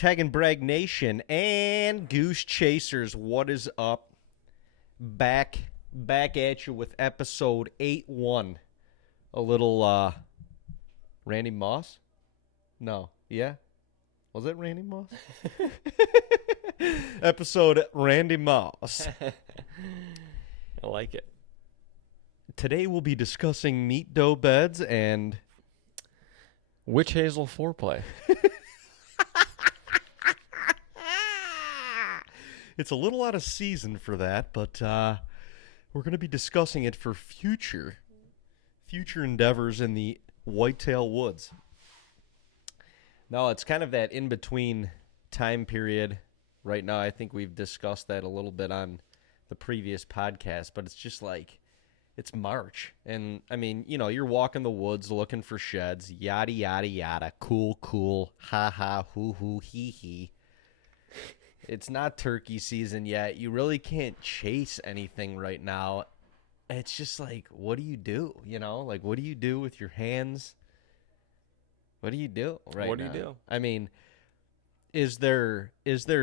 TAGNBRAG Nation and Goose Chasers, what is up? Back at you with episode 8-1. A little Randy Moss? No, yeah? Was it Randy Moss? Episode Randy Moss. I like it. Today we'll be discussing meat dough beds and Witch Hazel foreplay. it's a little out of season for that, but we're going to be discussing it for future endeavors in the whitetail woods. Now, it's kind of that in-between time period right now. I think we've discussed that a little bit on the previous podcast, but it's just like, it's March. And, I mean, you know, you're walking the woods looking for sheds, yada, yada, yada, cool, ha, hoo, hee. It's not turkey season yet. You really can't chase anything right now. It's just like, what do you do? You know, like, what do you do with your hands? What do you do right now? What do you do? I mean, is there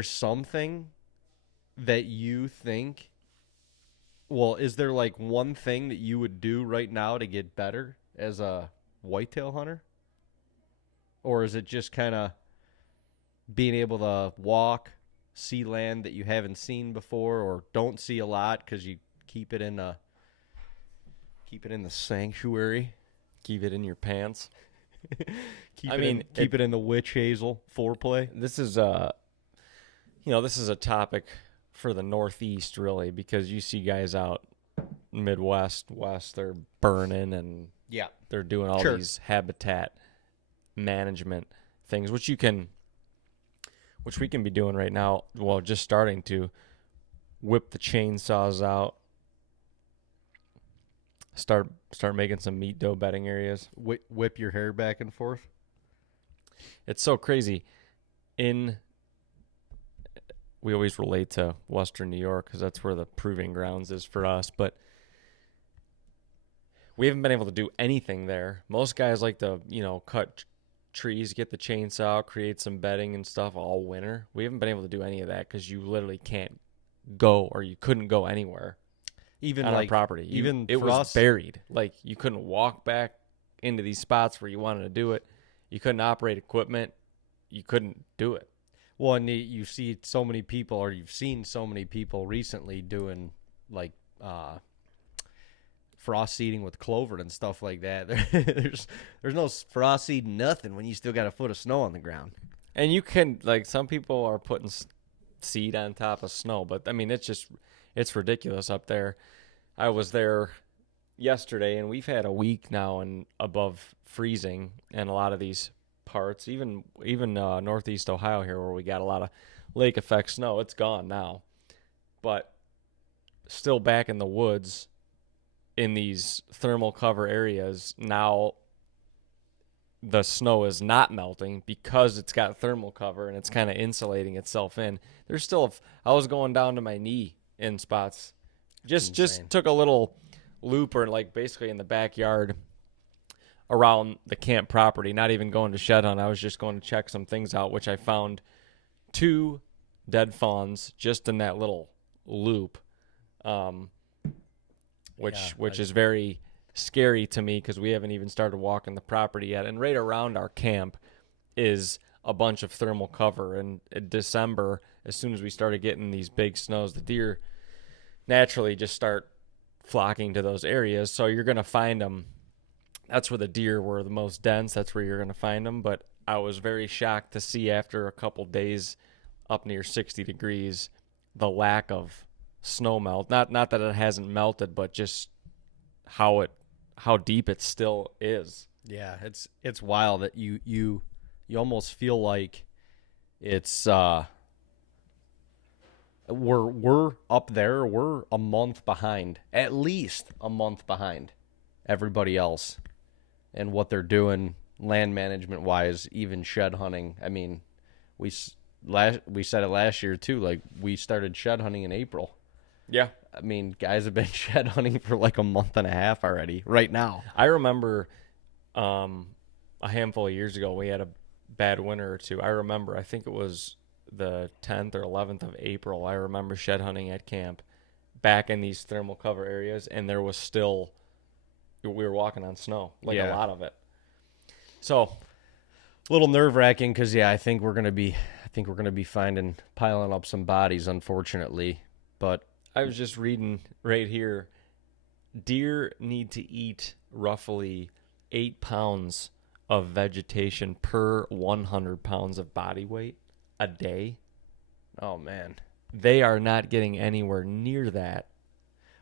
something that you think, well, is there like one thing that you would do right now to get better as a whitetail hunter? Or is it just kind of being able to walk, see land that you haven't seen before or don't see a lot because you keep it in the sanctuary? Keep it in your pants. Keep it in the witch hazel foreplay. This is this is a topic for the Northeast, really, because you see guys out Midwest, West, they're burning and they're doing all these habitat management things, which we can be doing right now. Well, just starting to whip the chainsaws out, start making some meat dough bedding areas. Whip your hair back and forth. It's so crazy. We always relate to Western New York because that's where the proving grounds is for us, but we haven't been able to do anything there. Most guys like to, cut trees, get the chainsaw, create some bedding and stuff all winter. We haven't been able to do any of that because you literally can't go, or you couldn't go anywhere. Even on like our property. It was buried. Like, you couldn't walk back into these spots where you wanted to do it. You couldn't operate equipment. You couldn't do it. Well, and you see so many people, or you've seen so many people recently doing like frost seeding with clover and stuff like that. There's no frost seeding nothing when you still got a foot of snow on the ground. And you can, like, some people are putting seed on top of snow, but I mean, it's ridiculous up there. I was there yesterday, and we've had a week now and above freezing in a lot of these parts, even northeast Ohio here, where we got a lot of lake effect snow. It's gone now, but still back in the woods in these thermal cover areas. Now the snow is not melting because it's got thermal cover and it's kind of insulating itself in. There's still, I was going down to my knee in spots. Just took a little loop, or like basically in the backyard around the camp property, not even going to shed hunt. I was just going to check some things out, which I found 2 dead fawns just in that little loop, which is very scary to me because we haven't even started walking the property yet. And right around our camp is a bunch of thermal cover. And in December, as soon as we started getting these big snows, the deer naturally just start flocking to those areas. So you're going to find them. That's where the deer were the most dense. That's where you're going to find them. But I was very shocked to see, after a couple days up near 60 degrees, the lack of snow melt. Not that it hasn't melted, but just how deep it still is. Yeah, it's wild that you almost feel like it's we're up there. We're a month behind, at least a month behind everybody else, and what they're doing land management wise, even shed hunting. I mean, we said it last year too. Like, we started shed hunting in April. Yeah. I mean, guys have been shed hunting for like a month and a half already right now. I remember a handful of years ago, we had a bad winter or two. I remember, I think it was the 10th or 11th of April. I remember shed hunting at camp back in these thermal cover areas, and there was still, we were walking on snow, like a lot of it. So, a little nerve-wracking because I think we're gonna be piling up some bodies, unfortunately. But I was just reading right here, deer need to eat roughly 8 pounds of vegetation per 100 pounds of body weight a day. Oh man, they are not getting anywhere near that.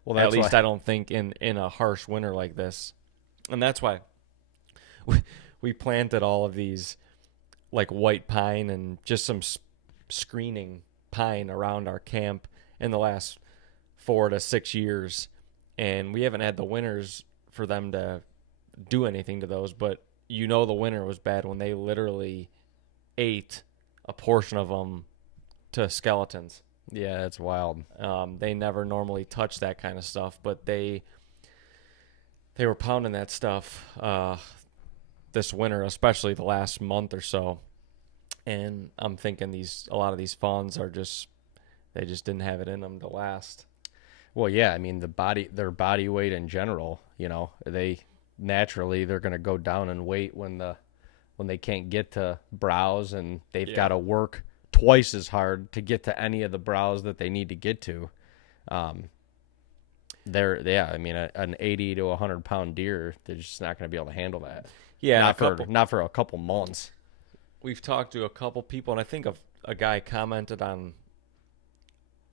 Well, at least I don't think in a harsh winter like this. And that's why we planted all of these like white pine and just some screening pine around our camp in the last 4 to 6 years. And we haven't had the winters for them to do anything to those. But the winter was bad when they literally ate a portion of them to skeletons. Yeah, that's wild. They never normally touch that kind of stuff, but they were pounding that stuff this winter, especially the last month or so. And I'm thinking a lot of these fawns they just didn't have it in them to last. Well, yeah, I mean their body weight in general, they're going to go down in weight when they can't get to browse, and they've got to work twice as hard to get to any of the browse that they need to get to. An 80 to 100 pound deer, they're just not going to be able to handle that. Yeah, not for a couple months. We've talked to a couple people, and I think a guy commented on,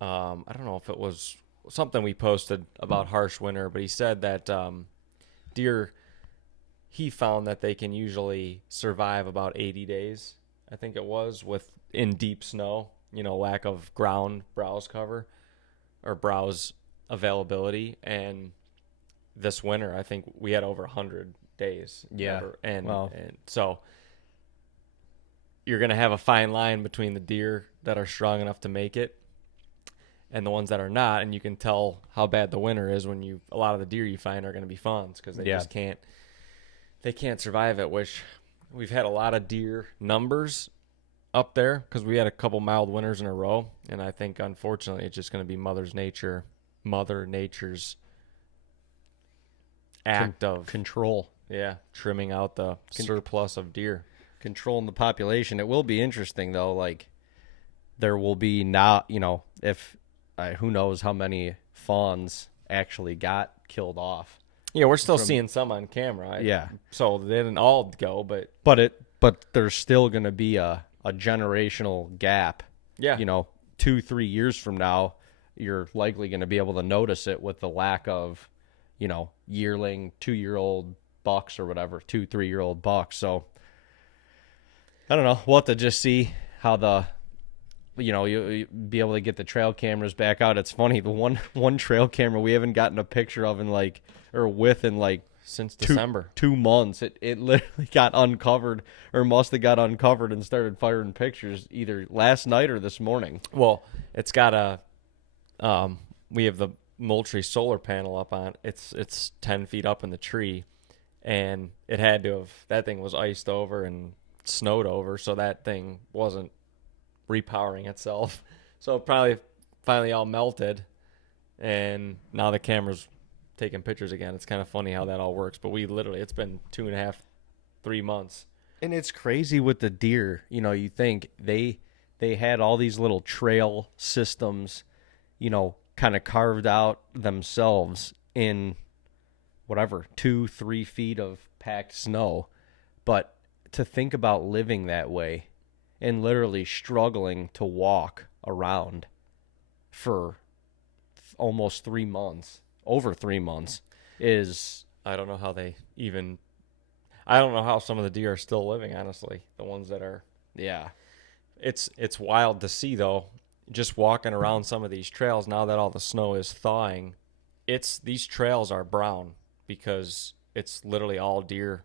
I don't know if it was something we posted about harsh winter, but he said that deer, he found that they can usually survive about 80 days, I think it was, in deep snow, lack of ground browse cover or browse availability. And this winter, I think we had over 100 days. Yeah. And so you're going to have a fine line between the deer that are strong enough to make it and the ones that are not. And you can tell how bad the winter is when a lot of the deer you find are going to be fawns because they just can't survive it, which we've had a lot of deer numbers up there because we had a couple mild winters in a row. And I think, unfortunately, it's just going to be Mother Nature's act of control. Yeah, trimming out the surplus of deer. Controlling the population. It will be interesting, though. Like, there will be not, if who knows how many fawns actually got killed off. Yeah, we're still seeing some on camera. Yeah. So they didn't all go, but there's still going to be a generational gap. Yeah. 2-3 years from now, you're likely going to be able to notice it with the lack of, yearling 2-year-old bucks or whatever, 2-3-year-old bucks. So I don't know. We'll have to just see how you be able to get the trail cameras back out. It's funny, the one trail camera we haven't gotten a picture of in since December. 2 months. It literally got uncovered, or must have got uncovered and started firing pictures either last night or this morning. Well, it's got we have the Moultrie solar panel up on. It's 10 feet up in the tree, and that thing was iced over and snowed over, so that thing wasn't repowering itself. So it probably finally all melted, and now the camera's taking pictures again. It's kind of funny how that all works, but it's been 2.5-3 months. And it's crazy with the deer. You think they had all these little trail systems, kind of carved out themselves in 2-3 feet of packed snow. But to think about living that way and literally struggling to walk around for almost 3 months, over 3 months, is... I don't know how some of the deer are still living, honestly. The ones that are... Yeah. It's wild to see, though, just walking around some of these trails now that all the snow is thawing. These trails are brown because it's literally all deer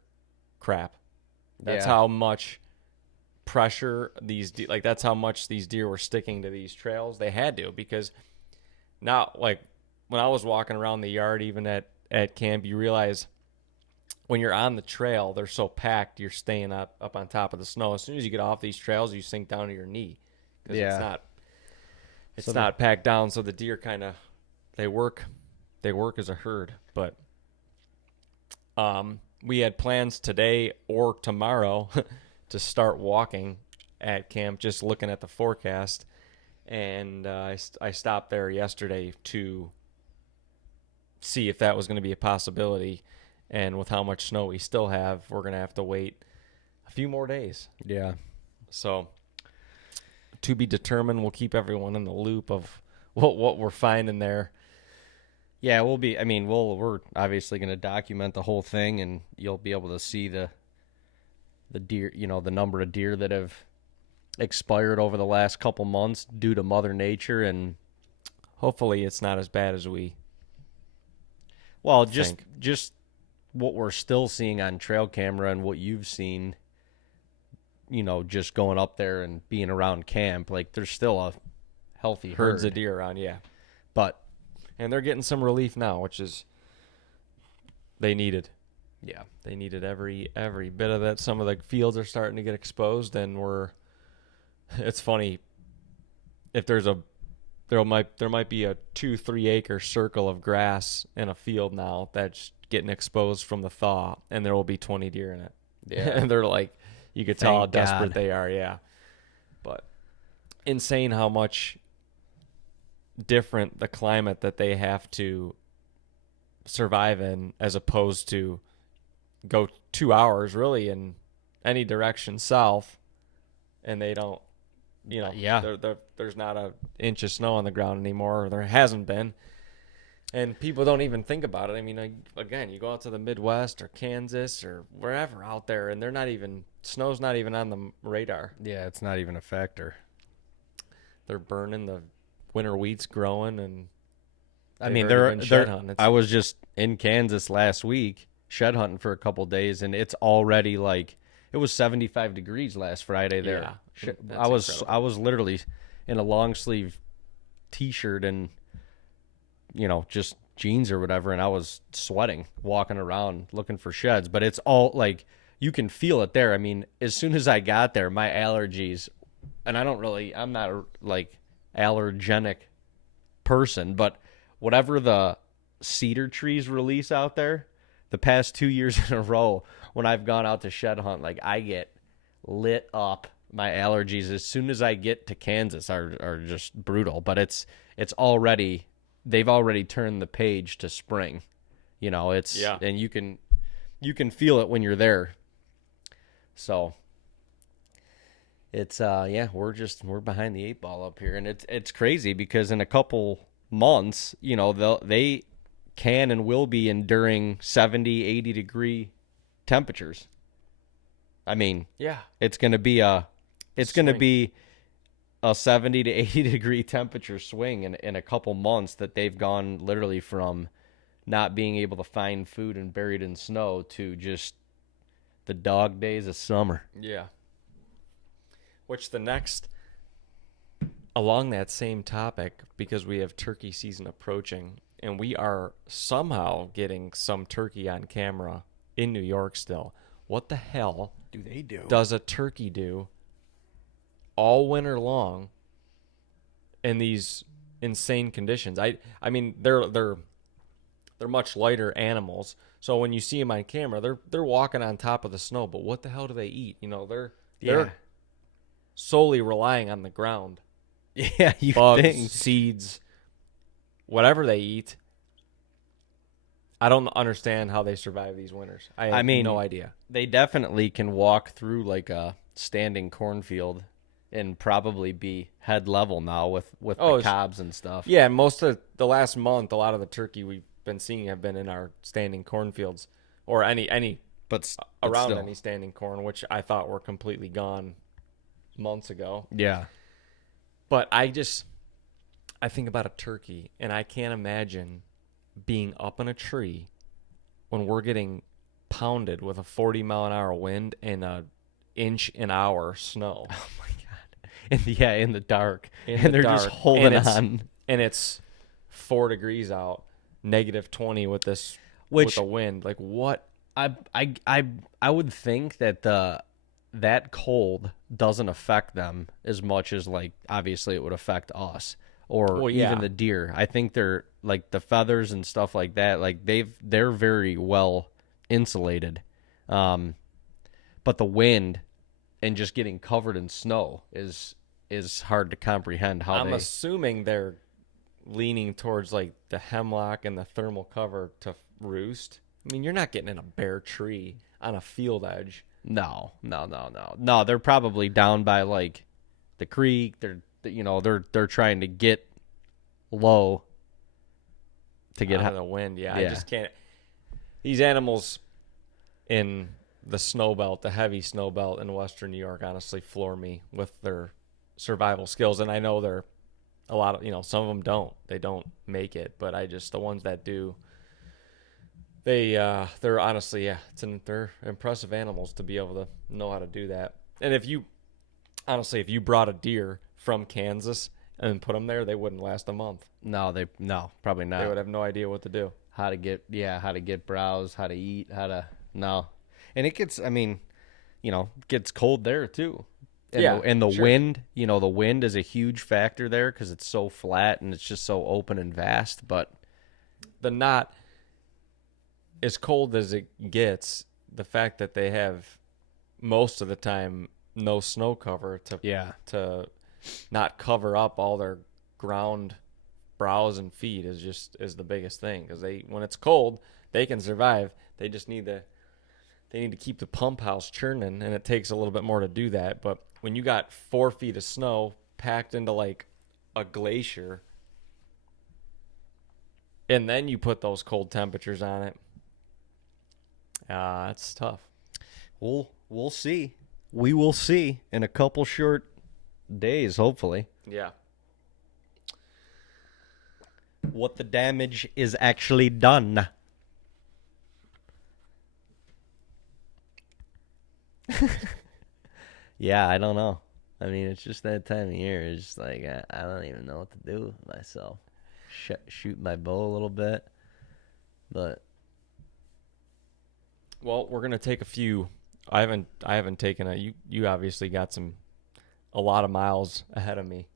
crap. That's how much pressure that's how much these deer were sticking to these trails. They had to, because now, when I was walking around the yard, even at camp, you realize when you're on the trail, they're so packed, you're staying up on top of the snow. As soon as you get off these trails, you sink down to your knee because it's not packed down. So the deer kind of they work as a herd. But we had plans today or tomorrow to start walking at camp, just looking at the forecast. And I stopped there yesterday to see if that was going to be a possibility. And with how much snow we still have, we're going to have to wait a few more days. Yeah. So to be determined, we'll keep everyone in the loop of what we're finding there. Yeah, we're obviously going to document the whole thing, and you'll be able to see the deer, the number of deer that have expired over the last couple months due to Mother Nature, and hopefully it's not as bad as we just what we're still seeing on trail camera and what you've seen, just going up there and being around camp, like there's still a healthy herds herd of deer around, yeah. And they're getting some relief now, which is they needed. Yeah. They needed every bit of that. Some of the fields are starting to get exposed, and it's funny, if there might be a 2-3 acre circle of grass in a field now that's getting exposed from the thaw, and there will be 20 deer in it. Yeah. And they're like, you could tell how Thank desperate God. they are. Yeah. But insane how much different the climate that they have to survive in, as opposed to go 2 hours really in any direction south, and they don't, there's not an inch of snow on the ground anymore, or there hasn't been, and people don't even think about it. I mean, again, you go out to the Midwest or Kansas or wherever out there, and snow's not even on the radar. Yeah, it's not even a factor. They're burning, the winter wheat's growing, and I was just in Kansas last week shed hunting for a couple days, and it's already it was 75 degrees last Friday there. Yeah, I was literally in a long sleeve t-shirt and just jeans or whatever, and I was sweating walking around looking for sheds. But it's all you can feel it there. I mean, as soon as I got there, my allergies, and I'm not allergenic person, but whatever the cedar trees release out there, the past 2 years in a row when I've gone out to shed hunt, I get lit up. My allergies as soon as I get to Kansas are just brutal, but they've already turned the page to spring. And you can feel it when you're there. So it's we're behind the 8 ball up here, and it's crazy because in a couple months, they can and will be enduring 70, 80 degree temperatures. I mean, yeah, it's going to be a 70 to 80 degree temperature swing in a couple months, that they've gone literally from not being able to find food and buried in snow to just the dog days of summer. Yeah. Which along that same topic, because we have turkey season approaching, and we are somehow getting some turkey on camera in New York still. What the hell does a turkey do all winter long in these insane conditions? I mean, they're much lighter animals, so when you see them on camera, they're walking on top of the snow. But what the hell do they eat? They're solely relying on the ground. Yeah, bugs, seeds, whatever they eat. I don't understand how they survive these winters. I have no idea. They definitely can walk through a standing cornfield and probably be head level now with the cobs and stuff. Yeah, and most of the last month, a lot of the turkey we've been seeing have been in our standing cornfields, or any around any standing corn, which I thought were completely gone months ago. Yeah. But I think about a turkey, and I can't imagine being up in a tree when we're getting pounded with a 40-mile-an-hour wind and an inch an hour snow. Oh my God! In the dark, they're just holding on. And it's 4 degrees out, -20 with the wind. What? I would think that that cold doesn't affect them as much as, like, obviously it would affect us or Well, yeah. even the deer. I think they're like the feathers and stuff like that. Like they're very well insulated, but the wind and just getting covered in snow is hard to comprehend how I'm they. assuming they're leaning towards like the hemlock and the thermal cover to roost. I mean, you're not getting in a bare tree on a field edge. No. They're probably down by like the creek. They're trying to get low to get out of the wind. Yeah, Yeah. I just can't. These animals in the snow belt, the heavy snow belt in Western New York, honestly floor me with their survival skills. And I know they're a lot of, some of them don't. They don't make it, but the ones that do, they're honestly, yeah, they're impressive animals to be able to know how to do that. And if you brought a deer from Kansas and put them there, they wouldn't last a month. No, probably not. They would have no idea what to do. How to get browse, how to eat, no. And it gets, gets cold there too. And the sure. wind, the wind is a huge factor there because it's so flat and it's just so open and vast. But not as cold as it gets, the fact that they have most of the time no snow cover to not cover up all their ground browse and feed is the biggest thing, because when it's cold they can survive. They just need to keep the pump house churning, and it takes a little bit more to do that. But when you got 4 feet of snow packed into like a glacier, and then you put those cold temperatures on it, it's tough. We'll see. We will see in a couple short days, hopefully. Yeah. What the damage is actually done. Yeah, I don't know. I mean, it's just that time of year. It's just like I don't even know what to do with myself. Shoot my bow a little bit, but well, we're gonna take a few. I haven't taken you obviously got a lot of miles ahead of me.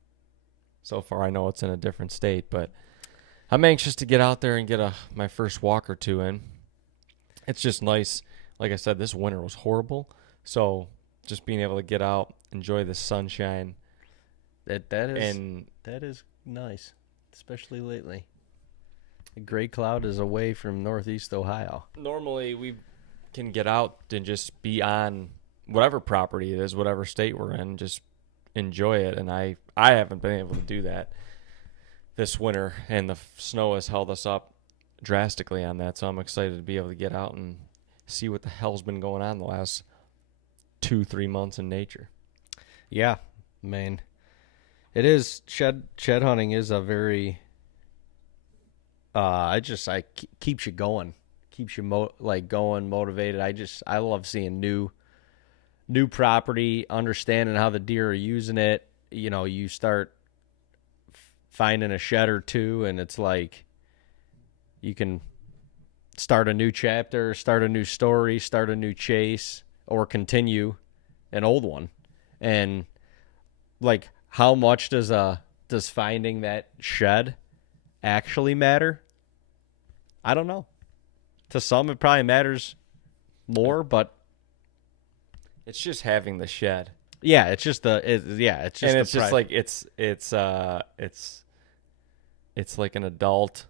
So far, I know it's in a different state, but I'm anxious to get out there and get my first walk or two in. It's just nice. Like I said, this winter was horrible, so just being able to get out, enjoy the sunshine. That is nice, especially lately. The gray cloud is away from Northeast Ohio. Normally, we can get out and just be on whatever property it is, whatever state we're in, just enjoy it. And I haven't been able to do that this winter, and the snow has held us up drastically on that. So I'm excited to be able to get out and see what the hell's been going on the last 2-3 months in nature. Yeah, man. It is. Shed hunting is a very keeps you going. Keeps you going, motivated. I love seeing new property, understanding how the deer are using it. You start finding a shed or two, and it's like you can start a new chapter, start a new story, start a new chase, or continue an old one. And like, how much does finding that shed actually matter? I don't know. To some, it probably matters more, but it's just having the shed. Yeah, it's just it's like an adult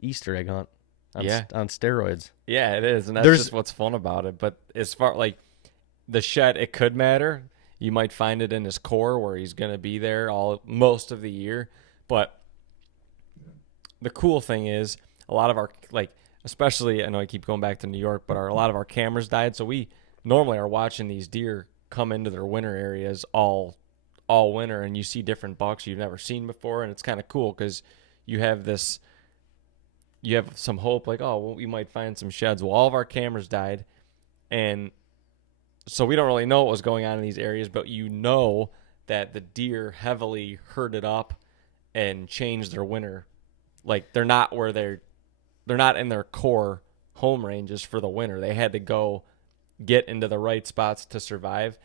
Easter egg hunt. On steroids. Yeah, it is, and that's just what's fun about it. But as far like the shed, it could matter. You might find it in his core where he's going to be there most of the year. But the cool thing is, a lot of our, like, especially, I know I keep going back to New York, but a lot of our cameras died, so we normally are watching these deer come into their winter areas all winter, and you see different bucks you've never seen before, and it's kind of cool because you have some hope, like, oh, well, we might find some sheds. Well, all of our cameras died, and so we don't really know what was going on in these areas, but you know that the deer heavily herded up and changed their winter. Like, they're not in their core home ranges for the winter. They had to go get into the right spots to survive.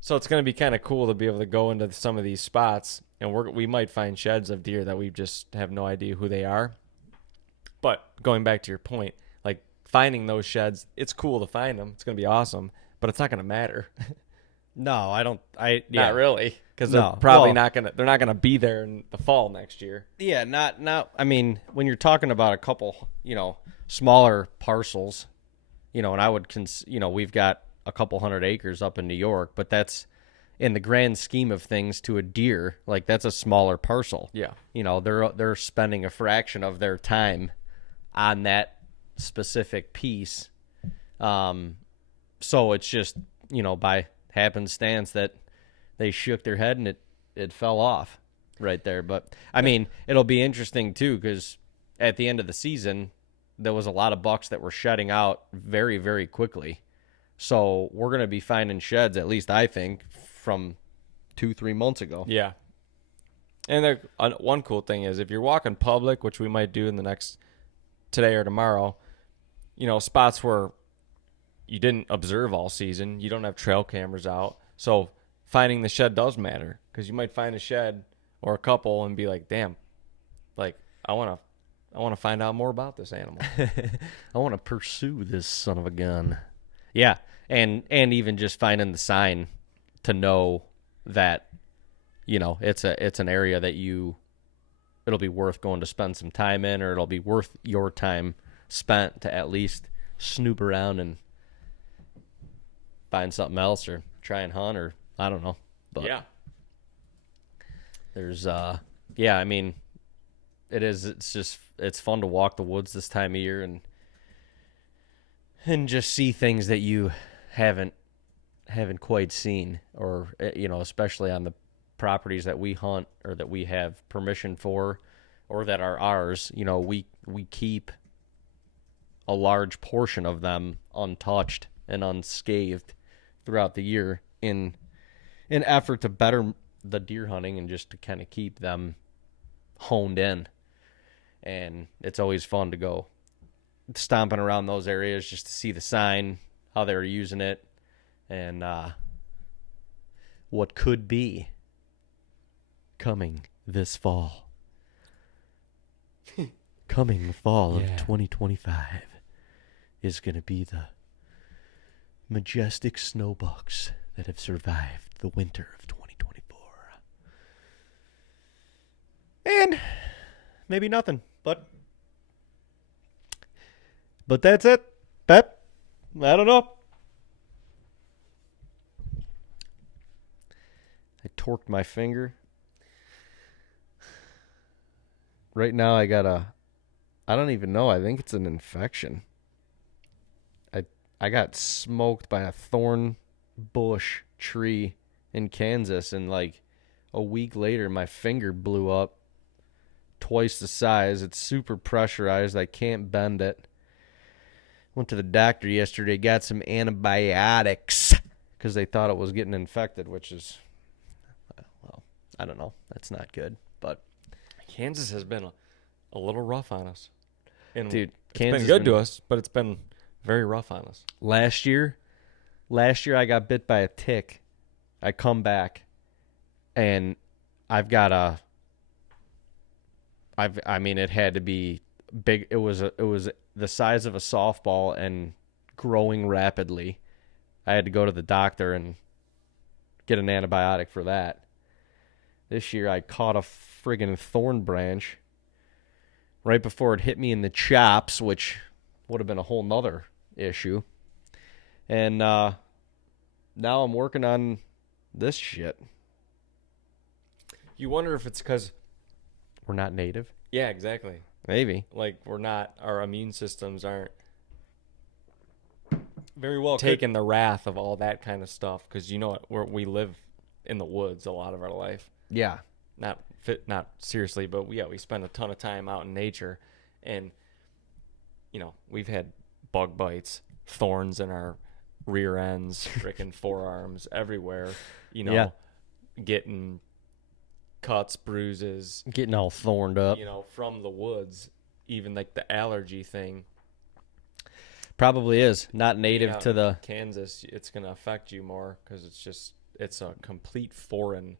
So it's going to be kind of cool to be able to go into some of these spots, and we might find sheds of deer that we just have no idea who they are. But going back to your point, like finding those sheds, it's cool to find them. It's going to be awesome, but it's not going to matter. No, I don't. Not really, because No. they're probably Well- not going to. They're not going to be there in the fall next year. Yeah, not. I mean, when you're talking about a couple, smaller parcels, and I would, we've got a couple hundred acres up in New York, but that's in the grand scheme of things to a deer, like that's a smaller parcel. Yeah. They're spending a fraction of their time on that specific piece. So it's just, by happenstance that they shook their head and it fell off right there. But I mean, it'll be interesting too, because at the end of the season, there was a lot of bucks that were shedding out very, very quickly. So we're going to be finding sheds, at least I think, from 2-3 months ago. Yeah. And one cool thing is if you're walking public, which we might do in the next today or tomorrow, spots where you didn't observe all season, you don't have trail cameras out. So finding the shed does matter, because you might find a shed or a couple and be like, damn, like I want to find out more about this animal. I want to pursue this son of a gun. Yeah, and even just finding the sign to know that, it's an area that it'll be worth going to spend some time in, or it'll be worth your time spent to at least snoop around and find something else or try and hunt, or I don't know. But Yeah. there's I mean, it's fun to walk the woods this time of year and just see things that you haven't quite seen, or especially on the properties that we hunt or that we have permission for or that are ours. We keep a large portion of them untouched and unscathed throughout the year in an effort to better the deer hunting and just to kind of keep them honed in. And it's always fun to go stomping around those areas just to see the sign, how they're using it, and what could be coming this fall. Coming fall of 2025 is going to be the majestic snowbucks that have survived the winter of 2024. And maybe nothing, but that's it. Pep, I don't know. I torqued my finger. Right now I don't even know. I think it's an infection. I got smoked by a thorn bush tree in Kansas, and like a week later my finger blew up twice the size. It's super pressurized. I can't bend it. Went to the doctor yesterday, got some antibiotics because they thought it was getting infected, which is, well, I don't know. That's not good, but Kansas has been a little rough on us. And dude, it's Kansas been good to us, but it's been very rough on us. Last year I got bit by a tick. I come back and I mean, it had to be big. It was the size of a softball and growing rapidly. I had to go to the doctor and get an antibiotic for that. This year I caught a friggin' thorn branch right before it hit me in the chops, which would have been a whole nother issue. And now I'm working on this shit. You wonder if it's because We're not native? yeah, exactly. Maybe. Like our immune systems aren't Very well. taking the wrath of all that kind of stuff, because we live in the woods a lot of our life. Yeah. Not seriously, but we spend a ton of time out in nature, and we've had bug bites, thorns in our rear ends, freaking forearms, everywhere. Yeah. Getting cuts, bruises, Getting all thorned up. from the woods. Even like the allergy thing, Probably is not native Out to in the. Kansas, it's going to affect you more because it's a complete foreign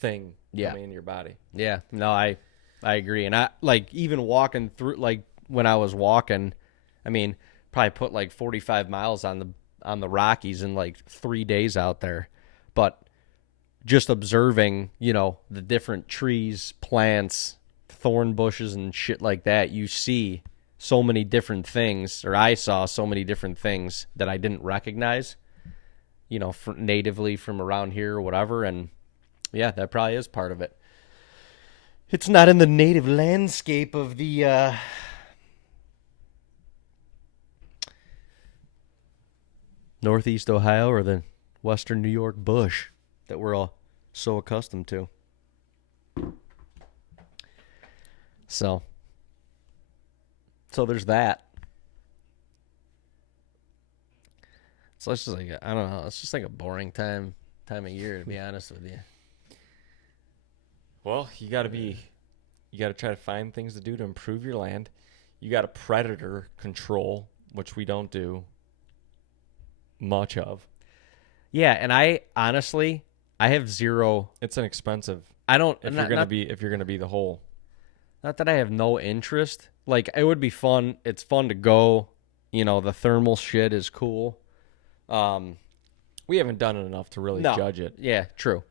thing coming in your body. Yeah, no, I agree, and I like even walking through like when I was walking, I mean, probably put like 45 miles on the Rockies in like 3 days out there, but just observing, the different trees, plants, thorn bushes, and shit like that, you see so many different things, or I saw so many different things that I didn't recognize, natively from around here or whatever, and yeah, that probably is part of it. It's not in the native landscape of the Northeast Ohio or the Western New York bush that we're all so accustomed to. So there's that. So it's just like I don't know. It's just like a boring time of year, to be honest with you. Well, you got to try to find things to do to improve your land. You got to predator control, which we don't do much of. Yeah, and I honestly, I have zero. It's an expensive. I don't. If you're gonna be the whole. Not that I have no interest. Like, it would be fun. It's fun to go. The thermal shit is cool. We haven't done it enough to really judge it. Yeah, true.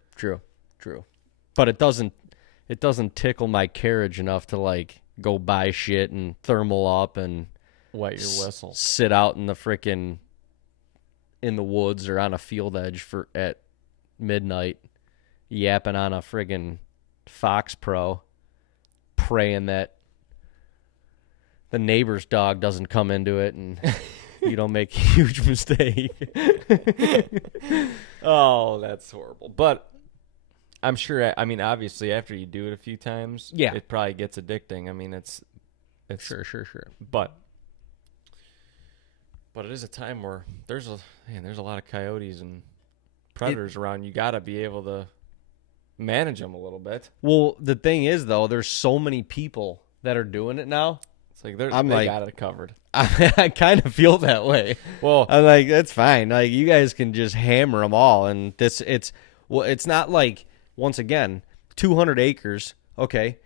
But it doesn't tickle my carriage enough to like go buy shit and thermal up and wet your whistle. Sit out in the frickin' in the woods or on a field edge at midnight, yapping on a friggin' Fox Pro, praying that the neighbor's dog doesn't come into it and you don't make a huge mistake. Oh, that's horrible. But I'm sure, obviously after you do it a few times, it probably gets addicting. It's sure. But it is a time where there's a lot of coyotes and predators around. You got to be able to manage them a little bit. Well, the thing is, though, there's so many people that are doing it now. It's like they got it covered. I kind of feel that way. Well, I'm like, that's fine. Like, you guys can just hammer them all, and it's not like, once again, 200 acres. Okay,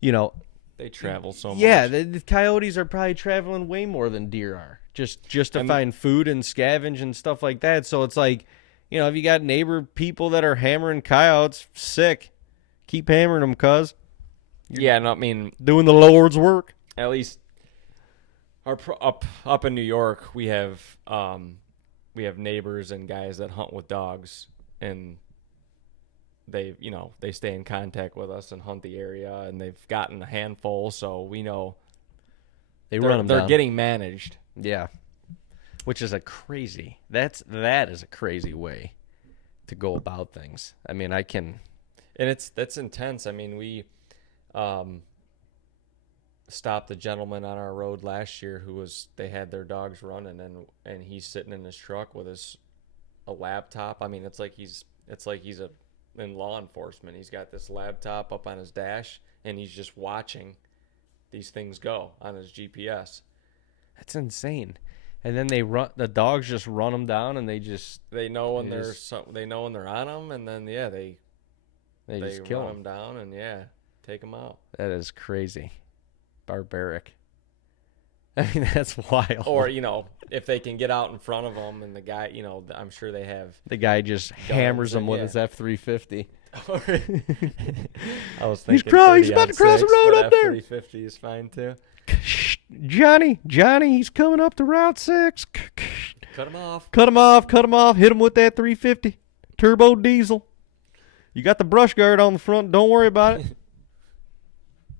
they travel so much. Yeah, the coyotes are probably traveling way more than deer are, just to find food and scavenge and stuff like that. So it's like, if you got neighbor people that are hammering coyotes, sick, keep hammering them, cuz. Yeah, doing the Lord's work. At least up in New York, we have neighbors and guys that hunt with dogs, and they stay in contact with us and hunt the area, and they've gotten a handful, so we know they run them down. They're getting managed. Yeah, which is that is a crazy way to go about things. I can, and that's intense. We stopped a gentleman on our road last year they had their dogs running, and he's sitting in his truck with a laptop. It's like he's in law enforcement. He's got this laptop up on his dash, and he's just watching these things go on his GPS. That's insane. And then the dogs just run them down, and they know when they're on them, and then they just kill them down and take them out. That is crazy. Barbaric. That's wild. Or, if they can get out in front of them, and the guy, I'm sure they have. The guy just hammers them with his F-350. I was thinking he's about to cross the road up there. F-350 is fine too. Johnny, he's coming up to Route 6. Cut him off. Hit him with that 350 turbo diesel. You got the brush guard on the front. Don't worry about it.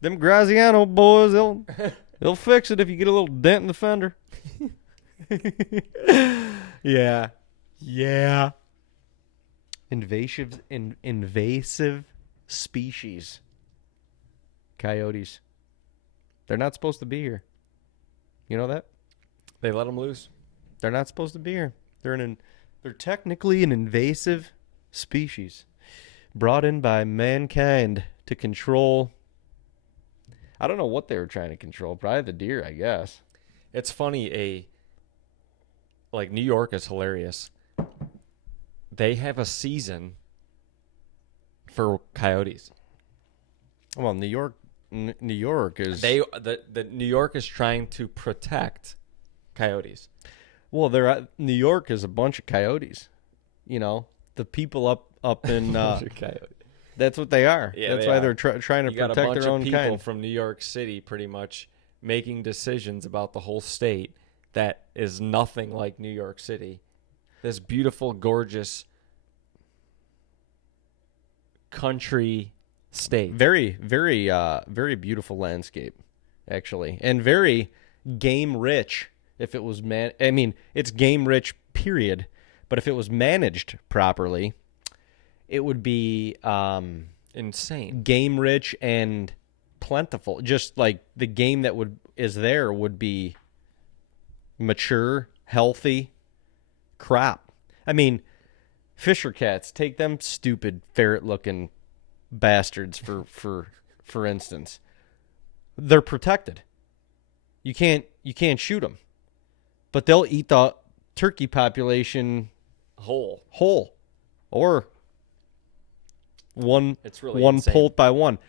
Them Graziano boys, they'll fix it if you get a little dent in the fender. Yeah. Invasive species. Coyotes. They're not supposed to be here. You know that? They let them loose. They're not supposed to be here. They're technically an invasive species brought in by mankind to control. I don't know what they were trying to control. Probably the deer, I guess. It's funny, like New York is hilarious. They have a season for coyotes. Well, New York is The New York is trying to protect coyotes. well. New York is a bunch of coyotes. You know, the people up in Coyote. that's what they are. Yeah, that's they why are. they're trying to You got a protect bunch their of own people kind. from New York City, pretty much making decisions about the whole state that is nothing like New York City. This beautiful, gorgeous country state. Very, very, very beautiful landscape, actually, and very game rich. If it was I mean, it's game rich, period. But if it was managed properly, it would be Insane. game rich and plentiful. Just like the game that is there would be mature, healthy crop. I mean, Fisher cats, take them stupid ferret-looking bastards for instance. They're protected. You can't shoot them, but they'll eat the turkey population whole, or one It's really one insane. poult by one.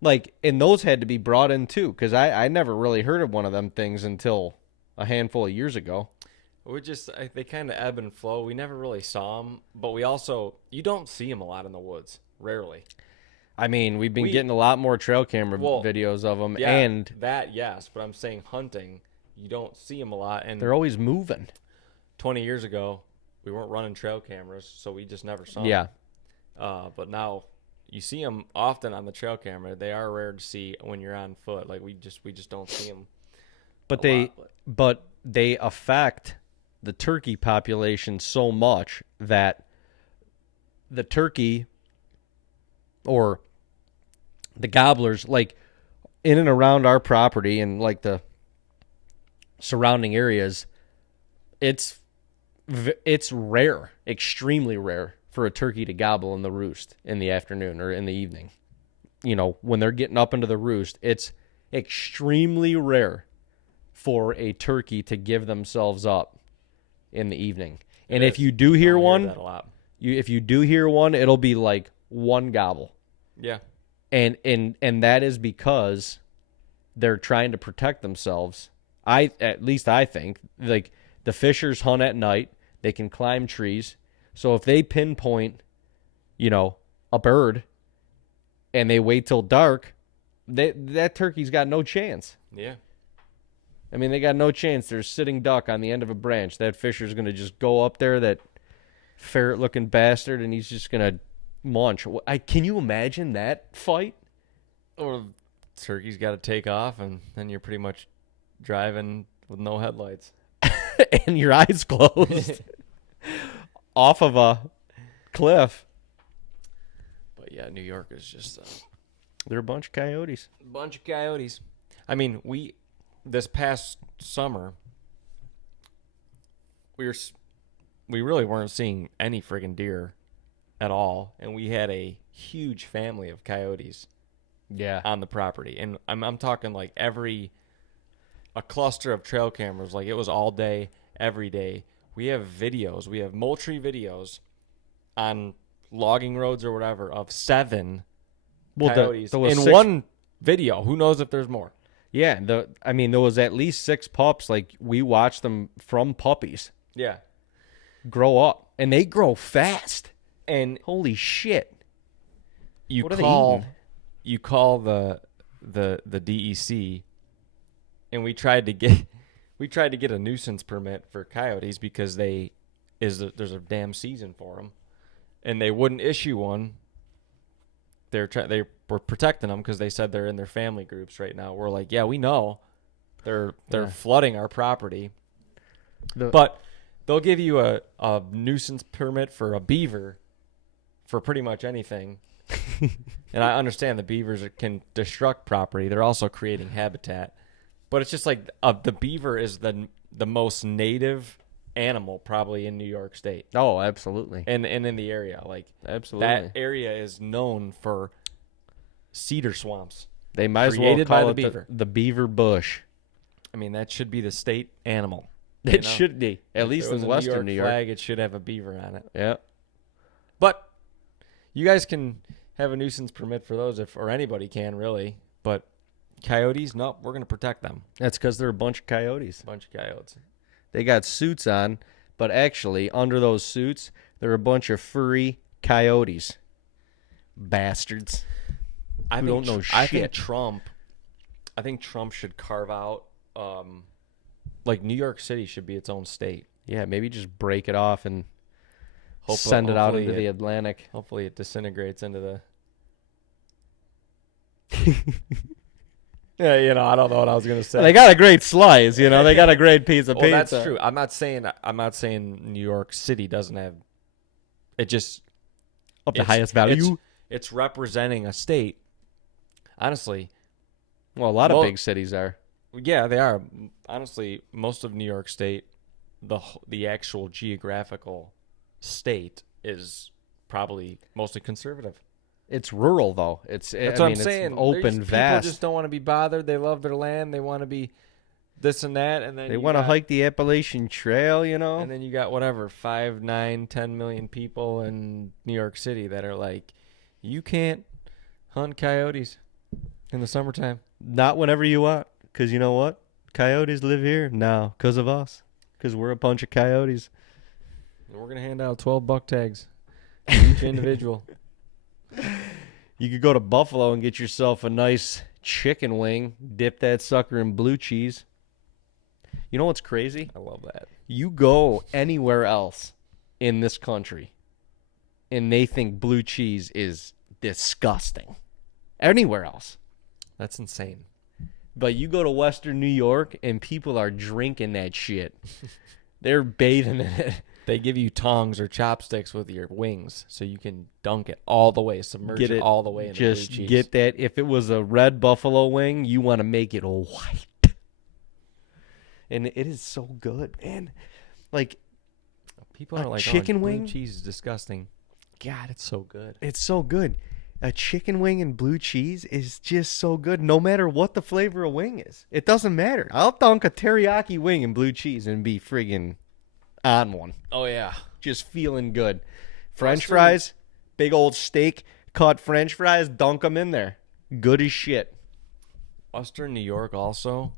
Like, and those had to be brought in too, because I never really heard of one of them things until a handful of years ago. They kind of ebb and flow. We never really saw them, but you don't see them a lot in the woods. Rarely. I mean, we've been getting a lot more trail camera videos of them, Yeah, and that, yes, but I'm saying hunting, you don't see them a lot. And they're always moving. 20 years ago, we weren't running trail cameras, so we just never saw them. Yeah. But now you see them often on the trail camera. They are rare to see when you're on foot. Like we just don't see them. But they affect the turkey population so much that the turkey or the gobblers, like in and around our property and like the surrounding areas, it's rare, extremely rare for a turkey to gobble in the roost in the afternoon or in the evening. You know, when they're getting up into the roost, it's extremely rare for a turkey to give themselves up in the evening. And if you do hear one, that a lot. if you do hear one, it'll be like one gobble. Yeah. And that is because they're trying to protect themselves. At least I think, like, the fishers hunt at night. They can climb trees. So if they pinpoint, a bird and they wait till dark, that turkey's got no chance. Yeah. I mean, they got no chance. There's a sitting duck on the end of a branch. That fisher's going to just go up there, that ferret-looking bastard, and he's just going to munch. Can you imagine that fight? Or turkey's got to take off, and then you're pretty much driving with no headlights. And your eyes closed off of a cliff. But yeah, New York is just They're a bunch of coyotes. bunch of coyotes. I mean, this past summer, we really weren't seeing any friggin' deer at all, and we had a huge family of coyotes on the property. And I'm talking like a cluster of trail cameras, like it was all day, every day. We have videos, we have Moultrie videos on logging roads or whatever of 7 coyotes in one video. Who knows if there's more? Yeah, there was at least 6 pups. Like, we watched them from puppies Yeah. grow up, and they grow fast. And Holy shit! you What are they call eating? you call the DEC, and we tried to get a nuisance permit for coyotes because there's a damn season for them, and they wouldn't issue one. They were protecting them because they said they're in their family groups right now. We're like, yeah, we know they're flooding our property, but they'll give you a nuisance permit for a beaver for pretty much anything. And I understand the beavers can destruct property. They're also creating habitat. But it's just like the beaver is the most native animal probably in New York State. Oh, absolutely. And in the area. Like, Absolutely. that area is known for cedar swamps. They might as well created by call the it beaver. the beaver bush. I mean, that should be the state animal. It should be, at If least there was in a Western New York. flag, it should have a beaver on it. Yeah. But you guys can have a nuisance permit for those, or anybody can really. But coyotes, nope, we're going to protect them. That's because they're a bunch of coyotes. Bunch of coyotes. They got suits on, but actually, under those suits, they're a bunch of furry coyotes. Bastards. I don't know I shit. think Trump should carve out, like New York City should be its own state. Yeah, maybe just break it off and send it out into the Atlantic. Hopefully it disintegrates into the... Yeah, I don't know what I was going to say. They got a great slice, they got a great piece of pizza. That's true. I'm not saying New York City doesn't have... It just... Of the highest value? It's representing a state. Honestly. Well, a lot of big cities are. Yeah, they are. Honestly, most of New York State, the actual geographical state is probably mostly conservative. It's rural, though. That's what I'm saying. It's open, vast. People just don't want to be bothered. They love their land. They want to be this and that. And then they want to hike the Appalachian Trail, And then you got whatever, 5, 9, 10 million people in New York City that are like, you can't hunt coyotes in the summertime. Not whenever you want. Because you know what? Coyotes live here now because of us. Because we're a bunch of coyotes. And we're going to hand out 12 buck tags to each individual. You could go to Buffalo and get yourself a nice chicken wing. Dip that sucker in blue cheese. You know what's crazy? I love that. You go anywhere else in this country, and they think blue cheese is disgusting. Anywhere else. That's insane. But you go to Western New York, and people are drinking that shit. They're bathing in it. They give you tongs or chopsticks with your wings so you can dunk it all the way, submerge it all the way in the blue cheese. Just get that. If it was a red buffalo wing, you want to make it white. And it is so good, man. Like, people are like, chicken wing? Blue cheese is disgusting. God, it's so good. It's so good. A chicken wing and blue cheese is just so good, no matter what the flavor of wing is. It doesn't matter. I'll dunk a teriyaki wing in blue cheese and be friggin' on one. Oh, yeah. Just feeling good. French fries, big old steak, cut French fries, dunk them in there. Good as shit. Western New York also,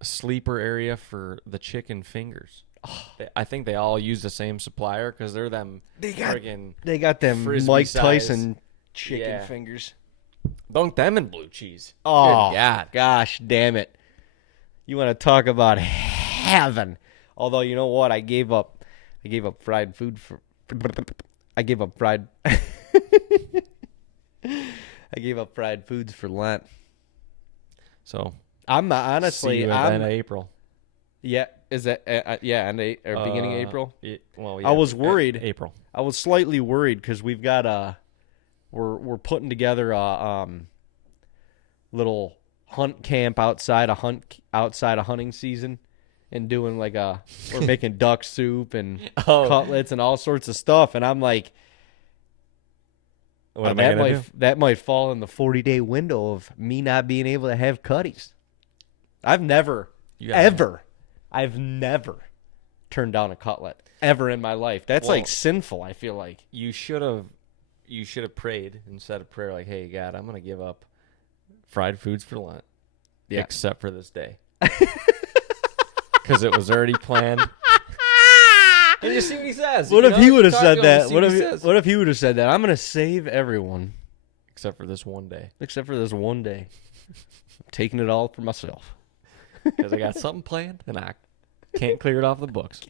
a sleeper area for the chicken fingers. I think they all use the same supplier because they're them. They got them Mike Tyson chicken fingers. Dunk them in blue cheese. Oh, good God. Gosh, damn it! You want to talk about heaven? Although you know what, I gave up fried food for. I gave up fried. I gave up fried foods for Lent. So I'm honestly. See you at the end of April. Yeah, is that beginning of April? Yeah, I was worried. April. I was slightly worried because we've got we're putting together a little hunt camp outside a hunting season, and doing we're making duck soup and cutlets and all sorts of stuff, and I'm like, that might fall in the 40-day window of me not being able to have cutties. I've never turned down a cutlet ever in my life. That's sinful, I feel like. You should have prayed and said a prayer like, "Hey God, I'm going to give up fried foods for Lent, except for this day." Cuz it was already planned. And you see what he says. What if he would have said that? What if he would have said that? I'm going to save everyone except for this one day. Except for this one day. I'm taking it all for myself. Because I got something planned and I can't clear it off the books.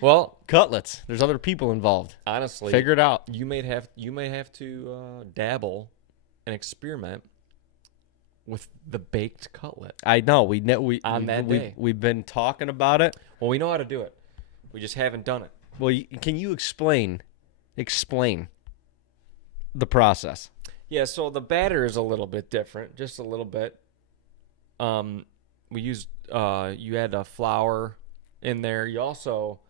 Well, cutlets. There's other people involved. Honestly, figure it out. You may have to dabble and experiment with the baked cutlet. I know. We've been talking about it. Well, we know how to do it. We just haven't done it. Well, can you explain the process? Yeah. So the batter is a little bit different, just a little bit. We used you had a flour in there. You also,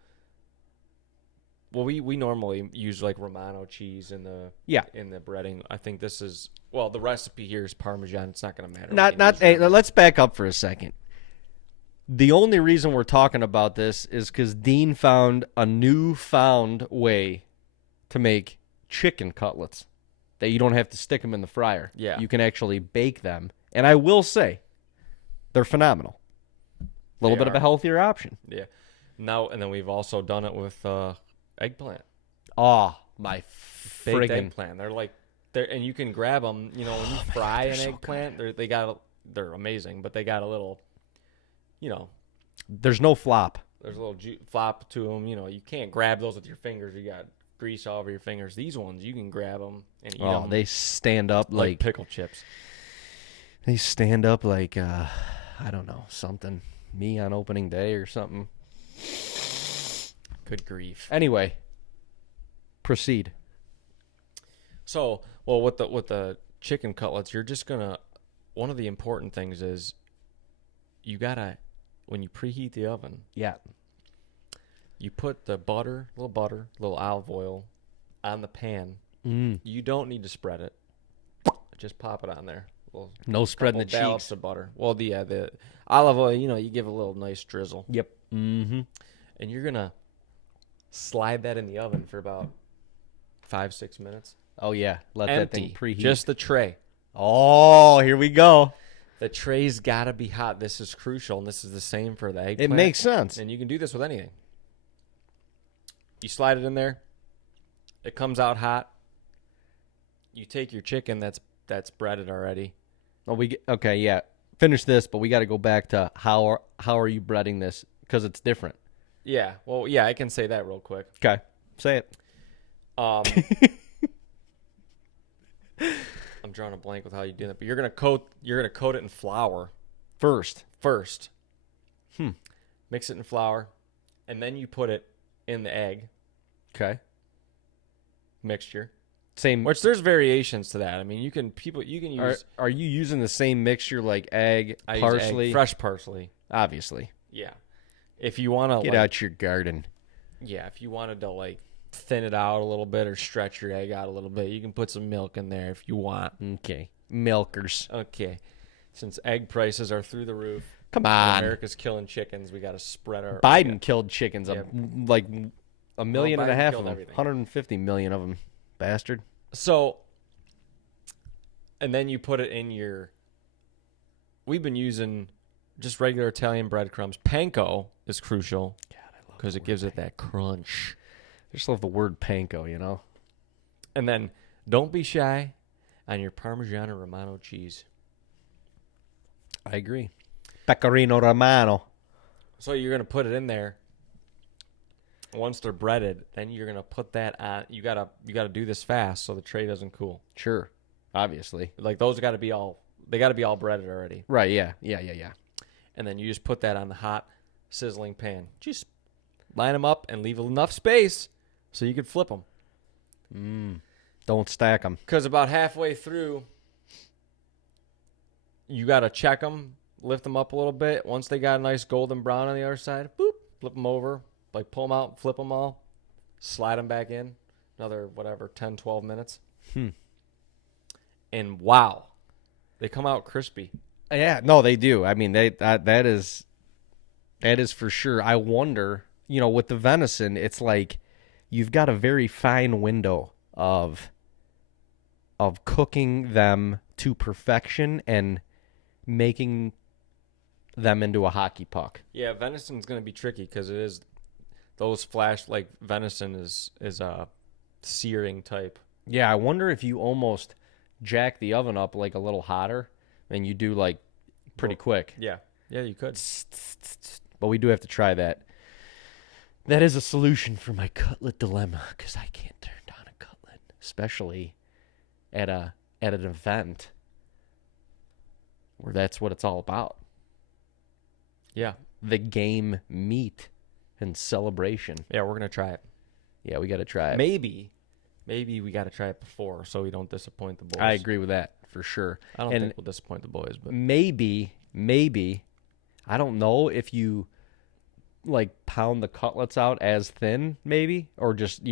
we normally use like Romano cheese in the breading. I think this is the recipe here is Parmesan. It's not going to matter. Hey, let's back up for a second. The only reason we're talking about this is because Dean found a newfound way to make chicken cutlets that you don't have to stick them in the fryer. Yeah. You can actually bake them. And I will say, they're phenomenal. A little bit of a healthier option. Yeah. Now, and then we've also done it with eggplant. Oh, my Baked friggin'. eggplant. And you can grab them, when you fry an eggplant, they're amazing, but they got a little, There's no flop. there's a little flop to them. You can't grab those with your fingers. You got grease all over your fingers. These ones, you can grab them and eat them. They stand up like pickle chips. They stand up like, I don't know, something. Me on opening day or something. Good grief. Anyway, proceed. So, well, with the chicken cutlets, you're just gonna. One of the important things is you gotta, when you preheat the oven. Yeah. You put the butter, little olive oil, on the pan. You don't need to spread it. Just pop it on there. No spreading the cheeks. Of butter. Well, the olive oil, you give a little nice drizzle. Yep. Mm-hmm. And you're gonna slide that in the oven for about 5-6 minutes. Oh yeah, let Empty. that thing preheat. Just the tray. Oh, here we go. The tray's gotta be hot. This is crucial, and this is the same for the eggplant. It makes sense. And you can do this with anything. You slide it in there. It comes out hot. You take your chicken that's breaded already. Oh, okay, yeah. Finish this, but we got to go back to how are you breading this because it's different. Yeah. Well, yeah, I can say that real quick. Okay, say it. I'm drawing a blank with how you do that, but you're gonna coat it in flour First. Mix it in flour, and then you put it in the egg Okay. mixture. Same. Which there's variations to that. I mean, you can use. Are you using the same mixture like egg, I use parsley? egg, fresh parsley. Obviously. Yeah. If you want to Get out your garden. Yeah, if you wanted to thin it out a little bit or stretch your egg out a little bit, you can put some milk in there if you want. Okay. Milkers. Okay. Since egg prices are through the roof, Come and on. America's killing chickens, we got to spread our. Biden killed chickens. Yeah. Like a million and a Biden half killed of them. everything. 150 million of them. Bastard. So, and then you put it in your. We've been using just regular Italian breadcrumbs. Panko is crucial because it gives it that crunch. I just love the word panko, And then don't be shy on your Parmesan or Romano cheese. I agree. Pecorino Romano. So you're going to put it in there. Once they're breaded, then you're going to put that on. You got to do this fast so the tray doesn't cool. Sure. Obviously. Those got to be all breaded already. Right, yeah. And then you just put that on the hot sizzling pan. Just line them up and leave enough space so you can flip them. Don't stack them. Because about halfway through, you got to check them, lift them up a little bit. Once they got a nice golden brown on the other side, boop, flip them over. Pull them out, flip them all, slide them back in. Another, 10, 12 minutes. And wow, they come out crispy. Yeah, no, they do. I mean, that is for sure. I wonder, with the venison, it's like you've got a very fine window of cooking them to perfection and making them into a hockey puck. Yeah, venison's going to be tricky because it is those venison is a searing type. Yeah, I wonder if you almost jack the oven up a little hotter and you do pretty quick. Yeah, you could. But we do have to try that. That is a solution for my cutlet dilemma because I can't turn down a cutlet, especially at an event where that's what it's all about. Yeah. The game meat and celebration. Yeah, we're going to try it. Yeah, we got to try it. Maybe we got to try it before so we don't disappoint the boys. I agree with that for sure. I don't think we'll disappoint the boys, but maybe, I don't know if you pound the cutlets out as thin, maybe, or just,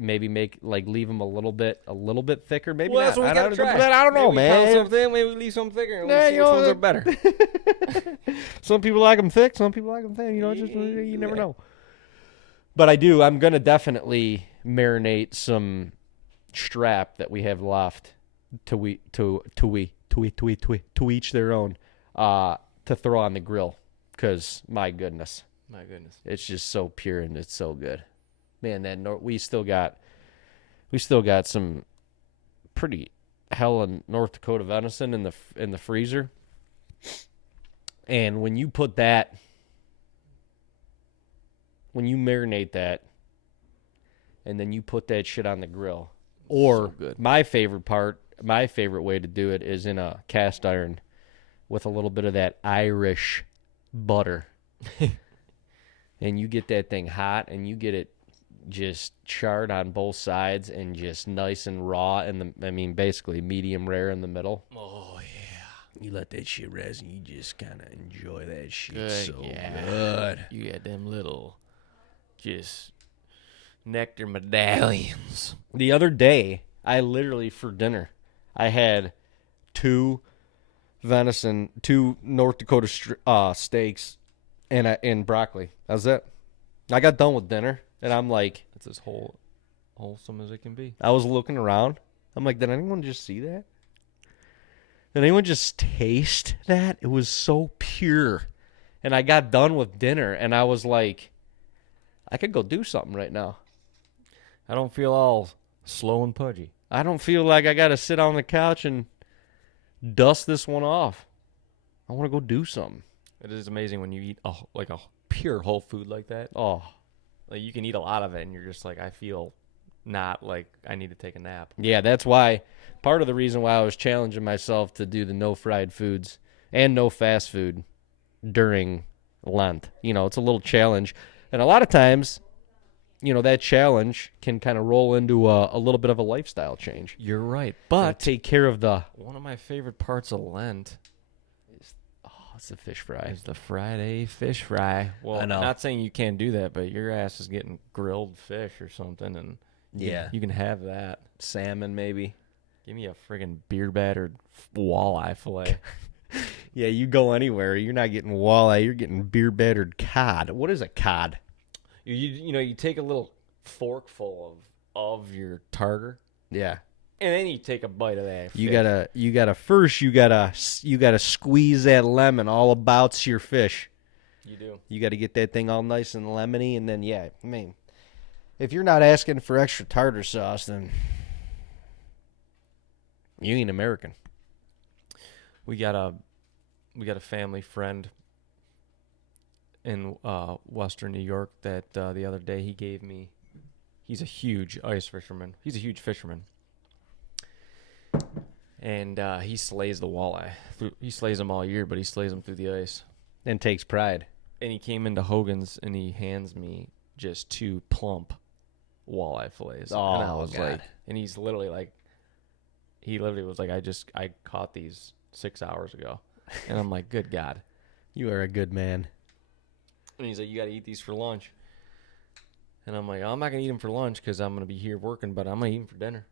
maybe leave them a little bit thicker. Maybe Well, not. that's what we gotta try. I don't know, Maybe we pound man. some thin, maybe we leave some thicker, and Yeah, we'll see you which know, ones are better. Some people like them thick. Some people like them thin. You know, you never know. But I'm gonna definitely marinate some strap that we have left to each their own to throw on the grill, because my goodness, it's just so pure and it's so good, man. We still got some pretty hella North Dakota venison in the freezer, and when you marinate that and then you put that shit on the grill, or So my favorite way to do it is in a cast iron with a little bit of that Irish butter. And you get that thing hot and you get it just charred on both sides and just nice and raw basically medium rare in the middle. Oh yeah. You let that shit rest and you just kind of enjoy that shit. Good. You got them little just nectar medallions. The other day, I literally, for dinner, I had two North Dakota steaks and broccoli. That's it. I got done with dinner, and I'm like, That's as wholesome as it can be. I was looking around. I'm like, did anyone just see that? Did anyone just taste that? It was so pure. And I got done with dinner, and I was like, I could go do something right now. I don't feel all slow and pudgy. I don't feel like I got to sit on the couch and dust this one off. I want to go do something. It is amazing when you eat a pure whole food like that. Oh, Like you can eat a lot of it, and you're just like, I feel not like I need to take a nap. yeah, that's why. Part of the reason why I was challenging myself to do the no fried foods and no fast food during Lent. It's a little challenge. And a lot of times, that challenge can kind of roll into a little bit of a lifestyle change. You're right, But but take care of one of my favorite parts of Lent it's the fish fry. is the Friday fish fry. Well, I know. not saying you can't do that, but your ass is getting grilled fish or something, and you can have that. Salmon, maybe. Give me a friggin' beer battered walleye fillet. Yeah, you go anywhere, you're not getting walleye, you're getting beer battered cod. What is a cod? You take a little forkful of your tartar, Yeah. and then you take a bite of that fish. You gotta squeeze that lemon all about your fish. You do. You gotta get that thing all nice and lemony, and then if you're not asking for extra tartar sauce, then you ain't American. We got a family friend in Western New York that the other day he gave me. He's a huge ice fisherman. He's a huge fisherman. And he slays the walleye. He slays them all year, but he slays them through the ice. And takes pride. And he came into Hogan's and he hands me just 2 plump walleye fillets. Oh, and I was God. like, and he literally was like, I caught these 6 hours ago. And I'm like, good God. You are a good man. And he's like, you got to eat these for lunch. And I'm like, I'm not going to eat them for lunch because I'm going to be here working, but I'm going to eat them for dinner.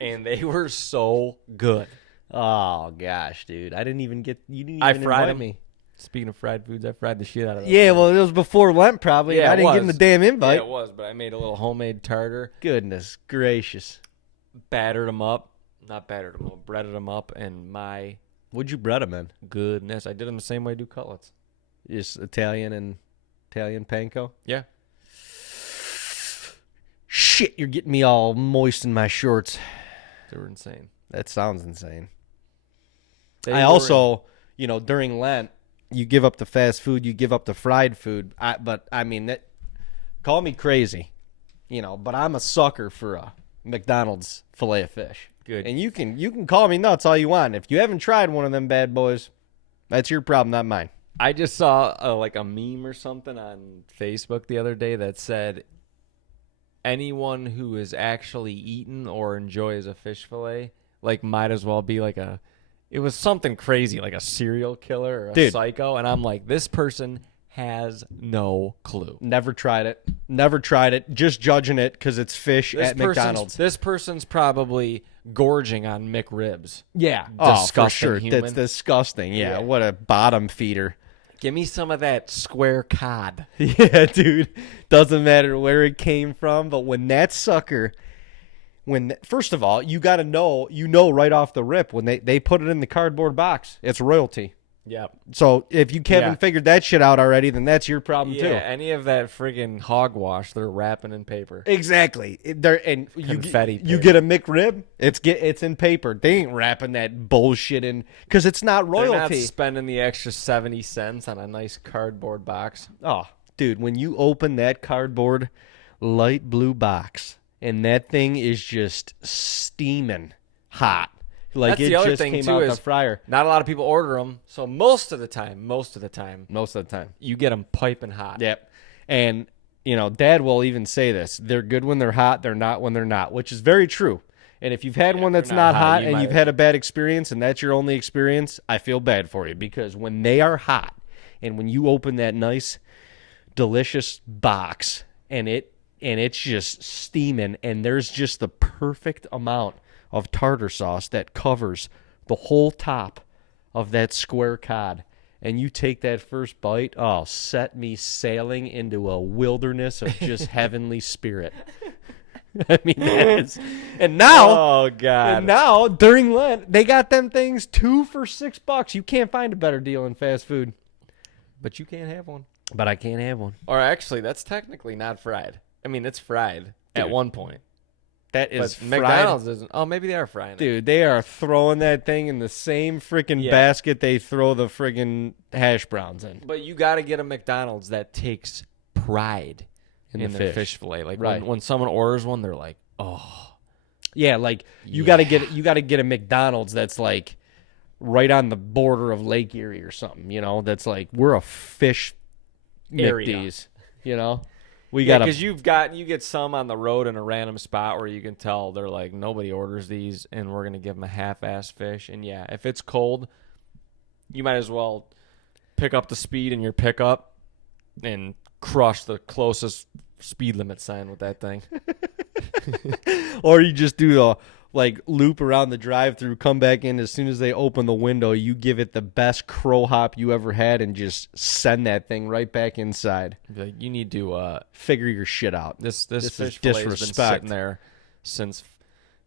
And they were so good. Oh gosh, dude! You didn't even I invite fried them. me. Speaking of fried foods, I fried the shit out of them. Yeah, well, it was before Lent, probably. Yeah, I it didn't give him was. the damn invite. Yeah, it was, but I made a little homemade tartar, Goodness gracious! breaded them up, and my What'd you bread him in? goodness, I did them the same way I do cutlets. Just Italian panko. Yeah. Shit, you're getting me all moist in my shorts. They were insane. That sounds insane. They I were also, during Lent, you give up the fast food, you give up the fried food. Call me crazy, but I'm a sucker for a McDonald's filet of fish. Good. And you can call me nuts all you want. If you haven't tried one of them bad boys, that's your problem, not mine. I just saw a meme or something on Facebook the other day that said anyone who is actually eaten or enjoys a fish fillet might as well be it was something crazy like a serial killer or a Dude. psycho, and I'm like, this person has no clue. Never tried it. Never tried it. Just judging it because it's fish at McDonald's. This person's probably gorging on McRibs. Yeah. Disgusting for sure. human. That's disgusting. Yeah. Yeah. What a bottom feeder. Give me some of that square cod. Yeah, dude. Doesn't matter where it came from, but when that sucker, first of all, you got to know, right off the rip when they put it in the cardboard box, it's royalty. Yep. So if you haven't figured that shit out already, then that's your problem Yeah, too. any of that friggin' hogwash, they're wrapping in paper. Exactly. Confetti You pig. get a McRib, it's in paper. They ain't wrapping that bullshit in because it's not They're not royalty. spending the extra 70 cents on a nice cardboard box. Oh, dude, when you open that cardboard light blue box and that thing is just steaming hot. Like That's it the other just thing, came too, out is the fryer. Not a lot of people order them, so most of the time, Most of the time. you get them piping hot. Yep. And, Dad will even say this. They're good when they're hot. They're not when they're not, which is very true. And if you've had one that's they're not not hot, hot you and might- you've had a bad experience and that's your only experience, I feel bad for you because when they are hot and when you open that nice, delicious box and it's just steaming and there's just the perfect amount of tartar sauce that covers the whole top of that square cod, and you take that first bite, set me sailing into a wilderness of just heavenly spirit. I mean, that is, and now, Oh, God. and now during Lent, they got them things 2 for $6. You can't find a better deal in fast food. But you can't have one. But I can't have one. Or actually, that's technically not fried. I mean, it's fried at Dude. one point. That But is McDonald's isn't. Oh, maybe they are frying it. Dude, they are throwing that thing in the same freaking Yeah. basket they throw the friggin' hash browns in. But you got to get a McDonald's that takes pride In in the their fish. fish fillet. Like Right. when someone orders one, they're like, oh. Yeah, like you gotta get a McDonald's that's like right on the border of Lake Erie or something, that's like we're a fish Area. McD's, We Yeah, got because you get some on the road in a random spot where you can tell they're like, nobody orders these, and we're going to give them a half-ass fish. And, yeah, if it's cold, you might as well pick up the speed in your pickup and crush the closest speed limit sign with that thing. or you just do the loop around the drive-through, come back in as soon as they open the window, you give it the best crow hop you ever had and just send that thing right back inside. Be like, you need to Figure your shit out. this is fish fillet's been disrespect. sitting there since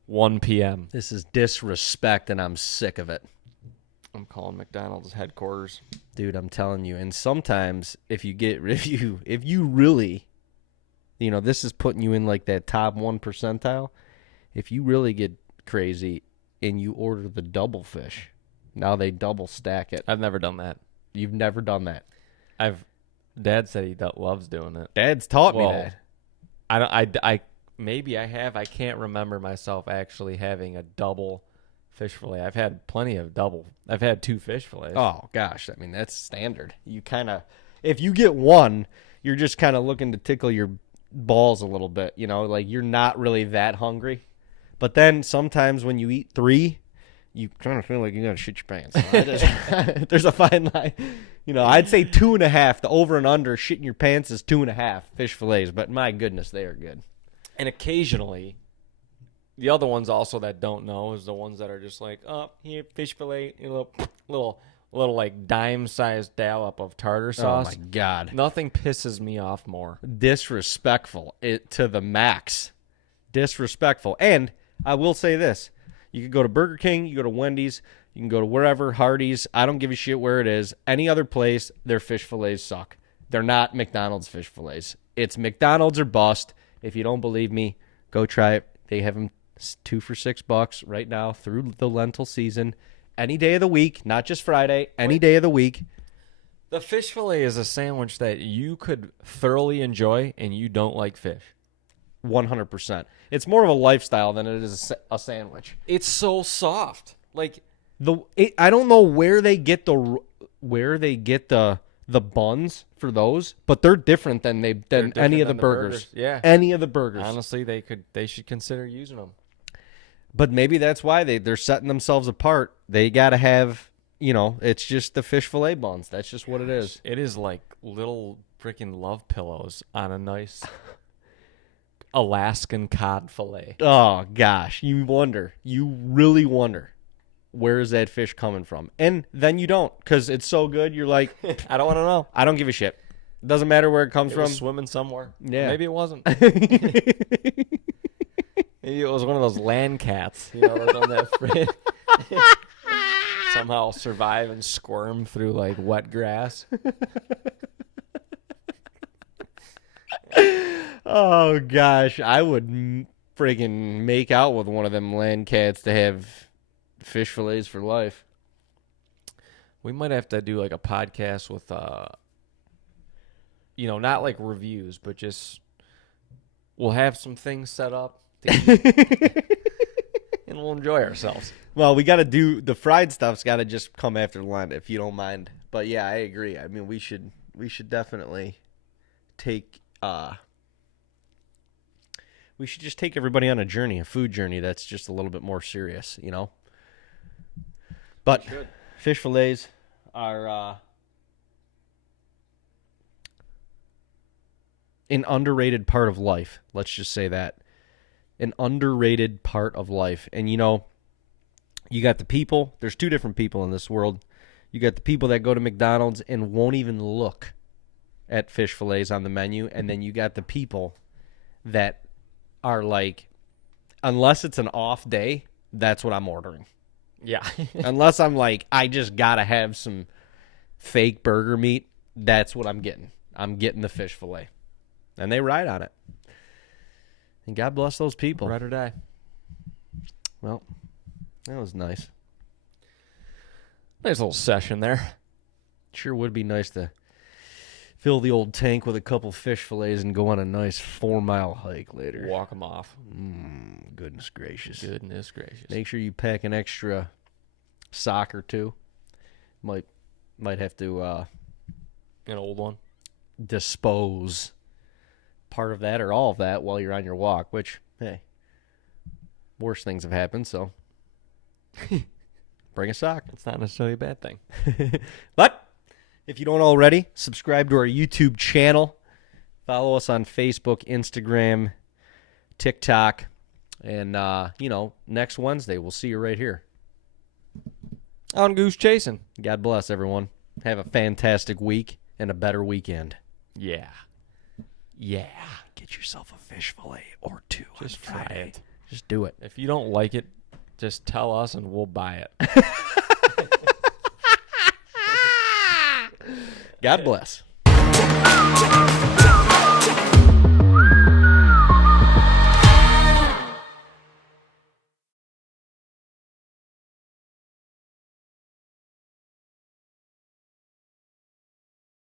1 p.m. This is disrespect and I'm sick of it. I'm calling McDonald's headquarters. Dude, I'm telling you. And sometimes if you really, this is putting you in like that top 1 percentile. If you really get crazy and you order the double fish, now they double stack it. I've never done that. You've never done that. Dad said he loves doing it. Dad's taught me Well, that. I maybe I have. I can't remember myself actually having a double fish fillet. I've had plenty of double. I've had 2 fish fillets. Oh gosh, I mean that's standard. You kind of, if you get one, you're just kind of looking to tickle your balls a little bit. Like you're not really that hungry. But then sometimes when you eat 3, you kind of feel like you gotta shit your pants. There's a fine line. I'd say 2.5. The over and under shitting your pants is 2.5 fish fillets. But my goodness, they are good. And occasionally, the other ones also that don't know is the ones that are just like, oh, here, fish fillet, a little like dime-sized dollop of tartar sauce. Oh my god, Nothing pisses me off more. disrespectful to the max. Disrespectful. And I will say this: you could go to Burger King, you go to Wendy's, you can go to wherever, Hardee's. I don't give a shit where it is. Any other place, their fish fillets suck. They're not McDonald's fish fillets. It's McDonald's or bust. If you don't believe me, go try it. They have them 2 for $6 right now through the lentil season. Any day of the week, not just Friday. Any day of the week. The fish fillet is a sandwich that you could thoroughly enjoy, and you don't like fish. 100%. It's more of a lifestyle than it is a sandwich. It's so soft. Like, I don't know where they get the buns for those, but they're different than any different of the than the burgers. burgers. Yeah. Any of the burgers. honestly, they should consider using them. But maybe that's why they're setting themselves apart. They got to have it's just the fish fillet buns. That's just what it is. It is like little freaking love pillows on a nice Alaskan cod fillet. Oh, gosh. You really wonder, where is that fish coming from? And then you don't, because it's so good. You're like, I don't want to know. I don't give a shit. Doesn't matter where it comes It from. was swimming somewhere. Yeah. Maybe it wasn't. Maybe it was one of those land cats. That's on that somehow survive and squirm through like wet grass. Oh, gosh. I would friggin' make out with one of them land cats to have fish fillets for life. We might have to do like a podcast with, not like reviews, but just we'll have some things set up to eat, and we'll enjoy ourselves. Well, we got to do the fried stuff's got to just come after Lent, if you don't mind. But yeah, I agree. I mean, we should definitely take we should just take everybody on a food journey that's just a little bit more serious, But fish fillets are an underrated part of life. Let's just say that. An underrated part of life. And you got the people. There's two different people in this world. You got the people that go to McDonald's and won't even look at fish fillets on the menu. And then you got the people that are like, unless it's an off day, that's what I'm ordering. Yeah. Unless I'm like, I just got to have some fake burger meat, that's what I'm getting. I'm getting the fish fillet. And they ride on it. And God bless those people. Ride or die. Well, that was nice. Nice little session there. Sure would be nice to fill the old tank with a couple fish fillets and go on a nice 4-mile hike later. Walk them off. Goodness gracious. Goodness gracious. Make sure you pack an extra sock or two. Might have to An old one. dispose part of that or all of that while you're on your walk, which, hey, worse things have happened, so bring a sock. It's not necessarily a bad thing. But if you don't already, subscribe to our YouTube channel. Follow us on Facebook, Instagram, TikTok. And, next Wednesday, we'll see you right here. On Goose Chasing. God bless, everyone. Have a fantastic week and a better weekend. Yeah. Yeah. Get yourself a fish fillet or two Just on Friday. try it. Just do it. If you don't like it, just tell us and we'll buy it. God bless.